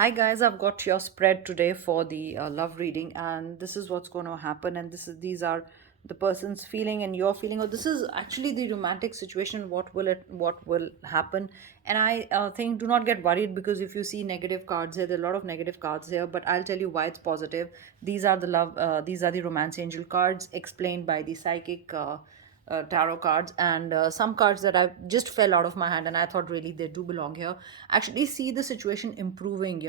Hi guys, I've got your spread today for the love reading, and this is what's going to happen. And these are the person's feeling and your feeling, or this is actually the romantic situation. What will happen? And I think do not get worried, because if you see negative cards here, there are a lot of negative cards here. But I'll tell you why it's positive. These are the romance angel cards explained by the psychic. Tarot cards, and some cards that I just fell out of my hand and I thought really they do belong here. Actually see the situation improving.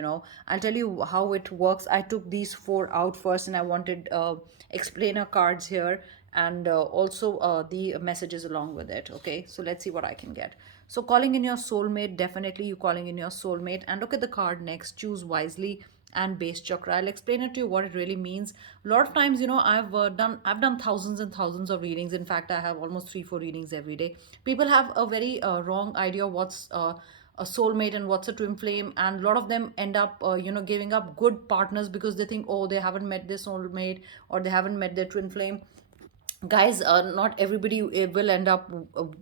I'll tell you how it works. I took these four out first, and I wanted explainer cards here, and also the messages along with it. Okay, so let's see what I can get. So calling in your soulmate, definitely you calling in your soulmate. And look at the card next, choose wisely and base chakra. I'll explain it to you what it really means. A lot of times, I've done thousands and thousands of readings. In fact, I have almost 3 4 readings every day. People have a very wrong idea what's a soulmate and what's a twin flame, and a lot of them end up giving up good partners because they think, oh, they haven't met their soulmate or they haven't met their twin flame. Guys, not everybody will end up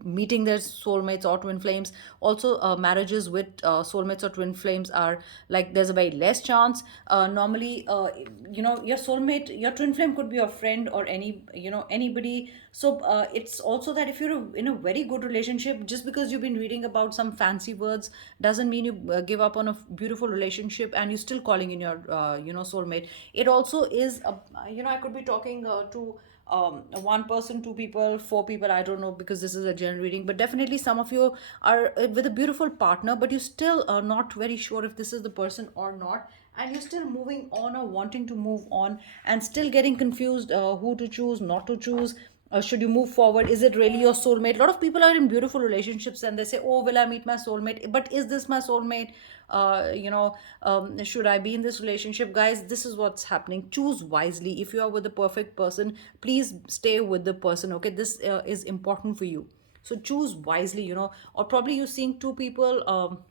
meeting their soulmates or twin flames. Also, marriages with soulmates or twin flames are like, there's a very less chance. Normally, your soulmate, your twin flame could be your friend or anybody. So it's also that if you're in a very good relationship, just because you've been reading about some fancy words doesn't mean you give up on a beautiful relationship and you're still calling in your soulmate. It also is I could be talking to one person, two people, four people, I don't know, because this is a general reading. But definitely some of you are with a beautiful partner, but you still are not very sure if this is the person or not, and you're still moving on or wanting to move on and still getting confused, who to choose, not to choose. Should you move forward? Is it really your soulmate? A lot of people are in beautiful relationships and they say, oh, will I meet my soulmate? But is this my soulmate? Should I be in this relationship? Guys, this is what's happening. Choose wisely. If you are with the perfect person, please stay with the person. Okay, this is important for you. So choose wisely, or probably you're seeing two people.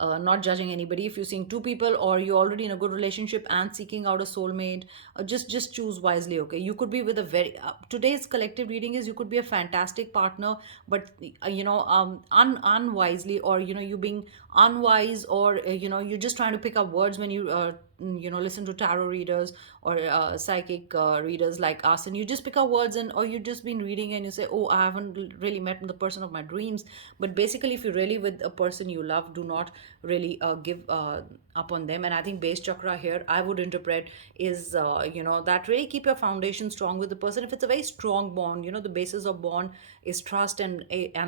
Not judging anybody. If you're seeing two people or you're already in a good relationship and seeking out a soulmate, just choose wisely. Okay, you could be with a very today's collective reading is, you could be a fantastic partner, but unwisely, or you being unwise, or you're just trying to pick up words when you listen to tarot readers or psychic readers like us, and you just pick up words, and or you just been reading and you say, oh, I haven't really met the person of my dreams. But basically, if you're really with a person you love, do not really give up on them. And I think base chakra here, I would interpret, is that really keep your foundation strong with the person. If it's a very strong bond, the basis of bond is trust and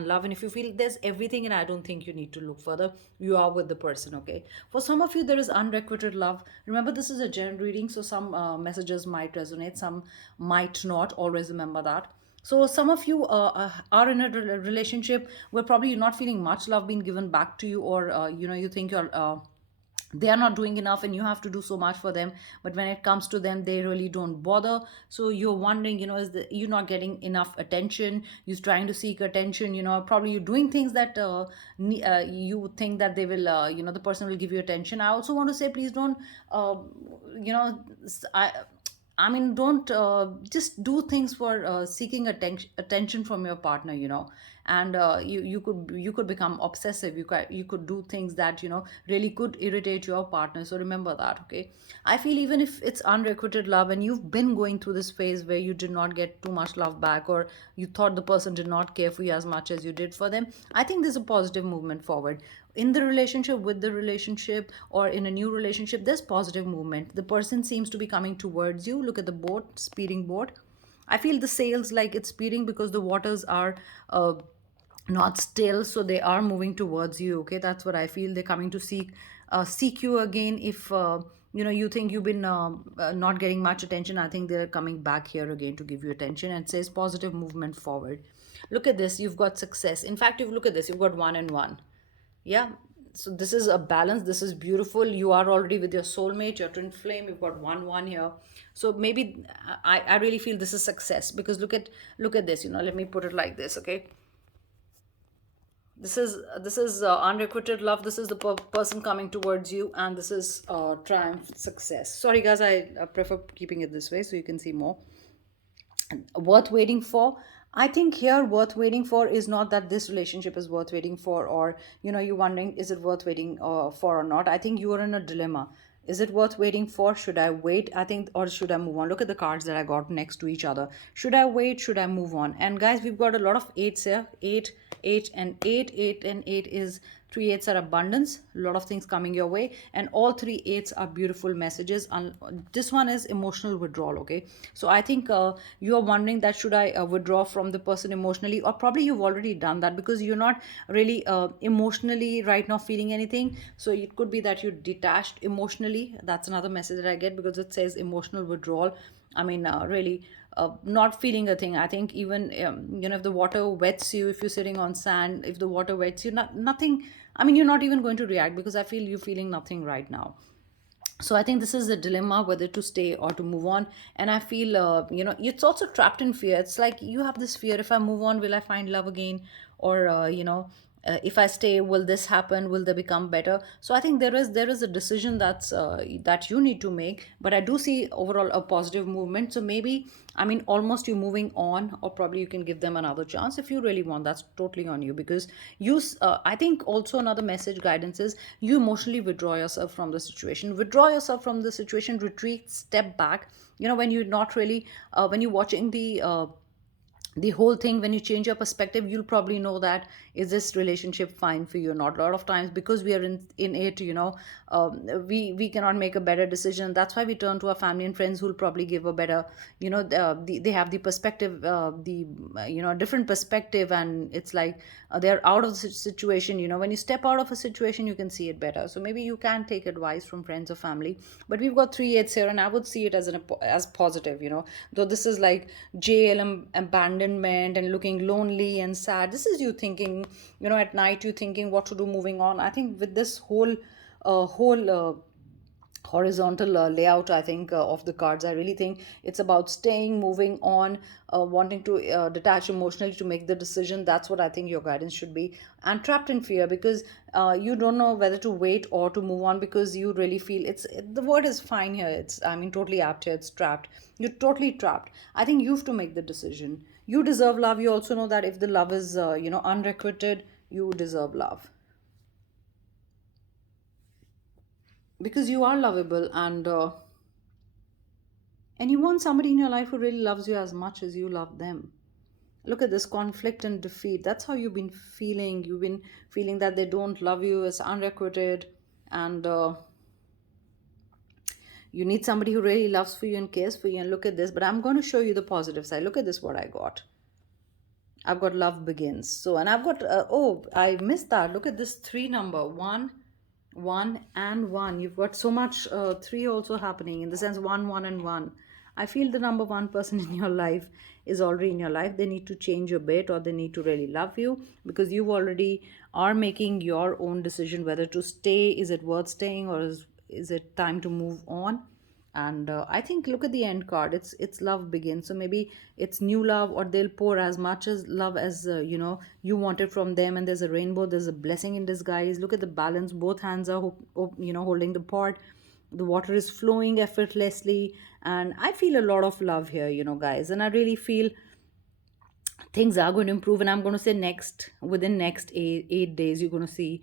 love. And if you feel there's everything, and I don't think you need to look further, you are with the person. Okay, for some of you there is unrequited love. Remember, this is a general reading, so some messages might resonate, some might not. Always remember that. So some of you are in a relationship where probably you're not feeling much love being given back to you, or you think they are not doing enough and you have to do so much for them, but when it comes to them they really don't bother. So you're wondering, you're not getting enough attention, you're trying to seek attention, probably you're doing things that you think that they will the person will give you attention. I also want to say, please don't you know I mean, don't just do things for seeking attention from your partner, and you could become obsessive. You could do things that really could irritate your partner. So remember that, okay? I feel even if it's unrequited love and you've been going through this phase where you did not get too much love back, or you thought the person did not care for you as much as you did for them, I think there's a positive movement forward in the relationship, with the relationship, or in a new relationship. There's positive movement. The person seems to be coming towards you. Look at the boat, speeding boat. I feel the sails like it's speeding because the waters are not still, so they are moving towards you. Okay, that's what I feel. They're coming to seek you again. If you think you've been not getting much attention, I think they're coming back here again to give you attention. And it says positive movement forward. Look at this, you've got success. In fact, you look at this, you've got one and one. Yeah, so this is a balance. This is beautiful. You are already with your soulmate, your twin flame. You've got one here. So maybe I really feel this is success, because look at this. Let me put it like this. Okay, this is unrequited love. This is the person coming towards you, and this is triumph, success. Sorry guys, I prefer keeping it this way so you can see more. Worth waiting for. I think here worth waiting for is not that this relationship is worth waiting for, or you're wondering, is it worth waiting for or not. I think you are in a dilemma. Is it worth waiting for? Should I wait? I think, or should I move on? Look at the cards that I got next to each other. Should I wait? Should I move on? And guys, we've got a lot of eights here. Eight, eight, and eight. Eight and eight is three eights are abundance. A lot of things coming your way, and all three eights are beautiful messages. This one is emotional withdrawal. Okay, so I think you are wondering that should I withdraw from the person emotionally, or probably you've already done that because you're not really emotionally right now feeling anything. So it could be that you're detached emotionally. That's another message that I get because it says emotional withdrawal. I mean, really. Not feeling a thing. I think even if the water wets you, if you're sitting on sand, if the water wets you, nothing. I mean, you're not even going to react because I feel you're feeling nothing right now. So I think this is a dilemma whether to stay or to move on. And I feel it's also trapped in fear. It's like you have this fear, if I move on, will I find love again? Or if I stay, will this happen? Will they become better? So I think there is a decision that you need to make. But I do see overall a positive movement. So maybe, I mean, almost you moving on, or probably you can give them another chance if you really want. That's totally on you because I think also another message guidance is you emotionally withdraw yourself from the situation. Withdraw yourself from the situation, retreat, step back. When you're not really, when you're watching the whole thing, when you change your perspective, you'll probably know that is this relationship fine for you or not. A lot of times because we are in it, we cannot make a better decision. That's why we turn to our family and friends who'll probably give a better, they have the perspective, the different perspective. And it's like they're out of the situation. When you step out of a situation, you can see it better. So maybe you can take advice from friends or family. But we've got three eights here, and I would see it as positive. Though this is like jail and abandonment and looking lonely and sad. This is you thinking, at night you thinking what to do moving on. I think with this whole horizontal layout, I think, of the cards, I really think it's about staying, moving on, wanting to detach emotionally to make the decision. That's what I think your guidance should be. And trapped in fear because you don't know whether to wait or to move on because you really feel the word is fine here. It's, I mean, totally apt here. It's trapped. You're totally trapped. I think you have to make the decision. You deserve love. You also know that if the love is unrequited, you deserve love because you are lovable. And you want somebody in your life who really loves you as much as you love them. Look at this conflict and defeat. That's how you've been feeling. You've been feeling that they don't love you, as unrequited. And you need somebody who really loves for you and cares for you. And look at this. But I'm going to show you the positive side. Look at this, what I got. I've got love begins. So, and I've got, oh, I missed that. Look at this three number, one, and one. You've got so much three also happening in the sense one, one, and one. I feel the number one person in your life is already in your life. They need to change a bit, or they need to really love you because you already are making your own decision whether to stay. Is it worth staying, or is it time to move on? And I think look at the end card. It's love begins. So maybe it's new love, or they'll pour as much as love as you wanted from them. And there's a rainbow, there's a blessing in disguise. Look at the balance. Both hands are holding the pot. The water is flowing effortlessly, and I feel a lot of love here, guys. And I really feel things are going to improve. And I'm going to say next, within next 8 days, you're going to see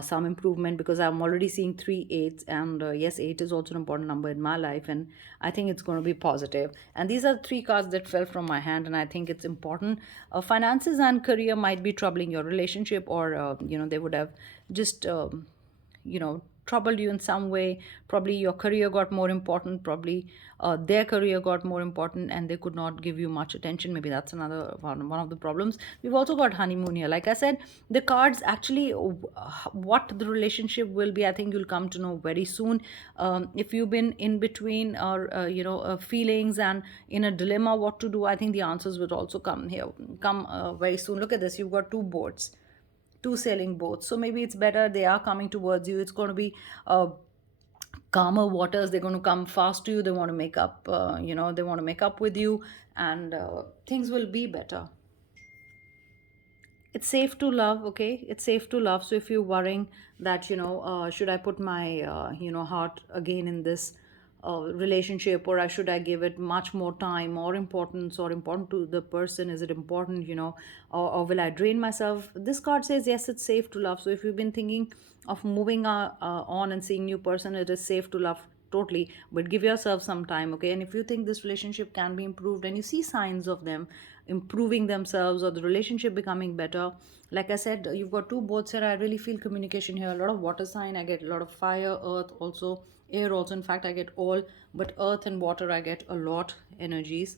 some improvement because I'm already seeing three eights. And yes, eight is also an important number in my life, and I think it's going to be positive. And these are three cards that fell from my hand, and I think it's important. Finances and career might be troubling your relationship, or they would have just troubled you in some way. Probably your career got more important, probably their career got more important, and they could not give you much attention. Maybe that's another one of the problems. We've also got honeymoon here. Like I said, the cards actually, what the relationship will be, I think you'll come to know very soon. If you've been in between, or feelings and in a dilemma what to do, I think the answers would also come very soon. Look at this, you've got two boats, two sailing boats. So maybe it's better, they are coming towards you. It's going to be calmer waters. They're going to come fast to you. They want to make up, they want to make up with you, and things will be better. It's safe to love. Okay, it's safe to love. So if you're worrying that should I put my heart again in this relationship, or should I give it much more time or importance, or important to the person, is it important, or will I drain myself? This card says yes, it's safe to love. So if you've been thinking of moving on and seeing new person, it is safe to love totally, but give yourself some time, okay? And if you think this relationship can be improved and you see signs of them improving themselves or the relationship becoming better, like I said, you've got two boats here. I really feel communication here. A lot of water sign, I get a lot of fire, earth also, air also. In fact, I get all, but earth and water I get a lot energies.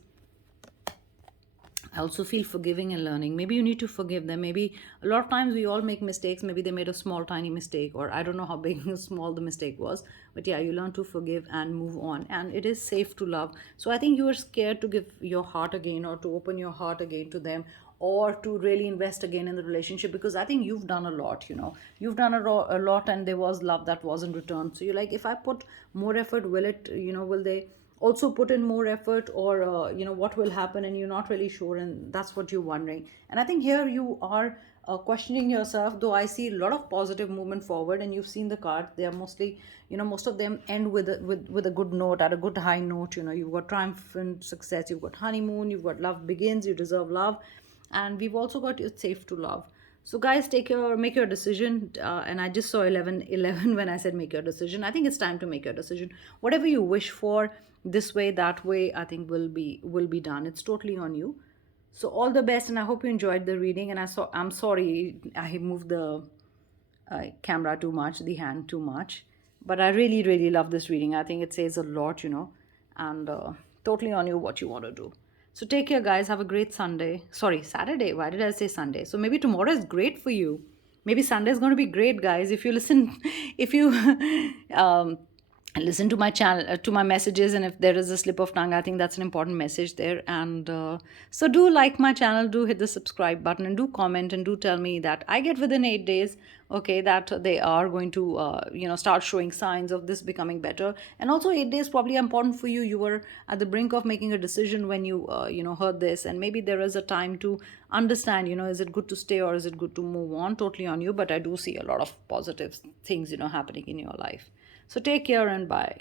I also feel forgiving and learning. Maybe you need to forgive them. Maybe a lot of times we all make mistakes. Maybe they made a small, tiny mistake, or I don't know how big or small the mistake was. But yeah, you learn to forgive and move on. And it is safe to love. So I think you are scared to give your heart again, or to open your heart again to them, or to really invest again in the relationship, because I think you've done a lot, you've done a lot, and there was love that wasn't returned. So you're like, if I put more effort, will it, will they also put in more effort, or what will happen, and you're not really sure, and that's what you're wondering. And I think here you are questioning yourself, though I see a lot of positive movement forward. And you've seen the card, they are mostly, most of them end with a good note, at a good high note. You've got triumphant success, you've got honeymoon, you've got love begins, you deserve love, and we've also got it's safe to love. So guys, make your decision. And I just saw 11 when I said make your decision. I think it's time to make your decision. Whatever you wish for, this way, that way, I think will be done. It's totally on you. So all the best, and I hope you enjoyed the reading. And I'm sorry I moved the camera too much, the hand too much, but I really, really love this reading. I think it says a lot, and totally on you what you want to do. So take care, guys. Have a great Sunday. Sorry, Saturday. Why did I say Sunday? So maybe tomorrow is great for you. Maybe Sunday is going to be great, guys. If you listen, if you listen to my channel, to my messages, and if there is a slip of tongue, I think that's an important message there. And so do like my channel, do hit the subscribe button, and do comment, and do tell me that I get within 8 days, okay, that they are going to start showing signs of this becoming better. And also 8 days probably important for you. You were at the brink of making a decision when you heard this, and maybe there is a time to understand, is it good to stay, or is it good to move on? Totally on you. But I do see a lot of positive things happening in your life. So take care, and bye.